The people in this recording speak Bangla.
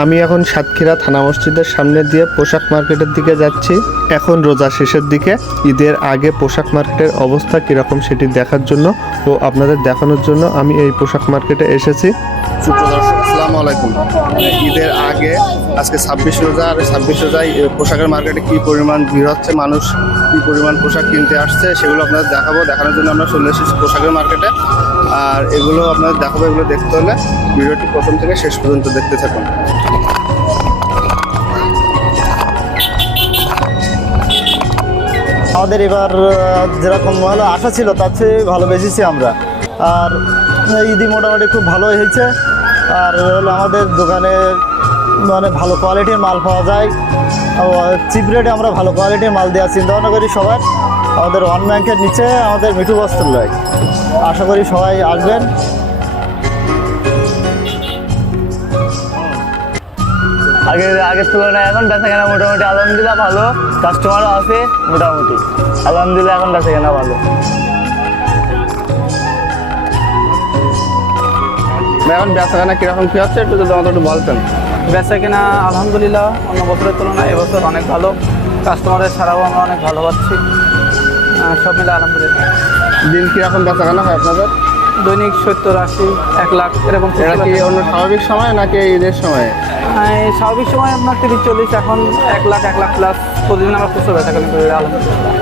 আমি এখন সাতক্ষীরা থানা মসজিদের সামনে দিয়ে পোশাক মার্কেটের দিকে যাচ্ছি। এখন রোজা শেষের দিকে, ঈদের আগে পোশাক মার্কেটের অবস্থা কীরকম সেটি দেখার জন্য ও আপনাদের দেখানোর জন্য আমি এই পোশাক মার্কেটে এসেছি। আসসালামু আলাইকুম। ঈদের আগে আজকে ছাব্বিশ রোজা, আর ছাব্বিশ রোজায় পোশাকের মার্কেটে কি পরিমাণ ভিড় হচ্ছে, মানুষ কি পরিমাণ পোশাক কিনতে আসছে, সেগুলো আপনাদের দেখাবো। দেখানোর জন্য আমরা চলে এসেছি পোশাকের মার্কেটে। আর এগুলো আপনাদের দেখাবো, এগুলো দেখতে হলে ভিডিওটি প্রথম থেকে শেষ পর্যন্ত দেখতে থাকুন। আমাদের এবার যেরকম ভালো আশা ছিল, তার চেয়ে ভালো বেশিছি আমরা। আর ঈদি মোটামুটি খুব ভালো হয়েছে। আর হলো আমাদের দোকানে মানে ভালো কোয়ালিটির মাল পাওয়া যায়। চিপ রেটে আমরা ভালো কোয়ালিটির মাল দেওয়ার চিন্তা ভাবনা করি সবার। আমাদের ওয়ান ব্যাংকের নিচে আমাদের মিঠু বস্ত্রালয় আশা করি সবাই আসবেন। আগে, আগের তুলনায় এখন বেচা কেনা মোটামুটি আলহামদুলিল্লাহ ভালো। কাস্টমারও আছে মোটামুটি। আলহামদুলিল্লাহ এখন বেচা কেনা ভালো। এখন বেচাখানা কীরকম কী হচ্ছে? একটু যদি আমাদের একটু বলতেন। বেচা কিনা আলহামদুলিল্লাহ অন্য বছরের তুলনায় এবছর অনেক ভালো। কাস্টমারের ছাড়াও আমরা অনেক ভালো পাচ্ছি। সব মিলে আলহামদুলিল্লাহ। দিন কীরকম বেচাখানা হয় আপনাদের? দৈনিক সত্তর আশি এক লাখ এরকম এটা কি অন্য স্বাভাবিক সময় নাকি এই ঈদের সময়? স্বাভাবিক সময় আপনার তিরিশ চল্লিশ এখন এক লাখ এক লাখ প্লাস প্রতিদিন আমরা খুচরো বেচা কিনা করি আলহামদুলিল্লাহ।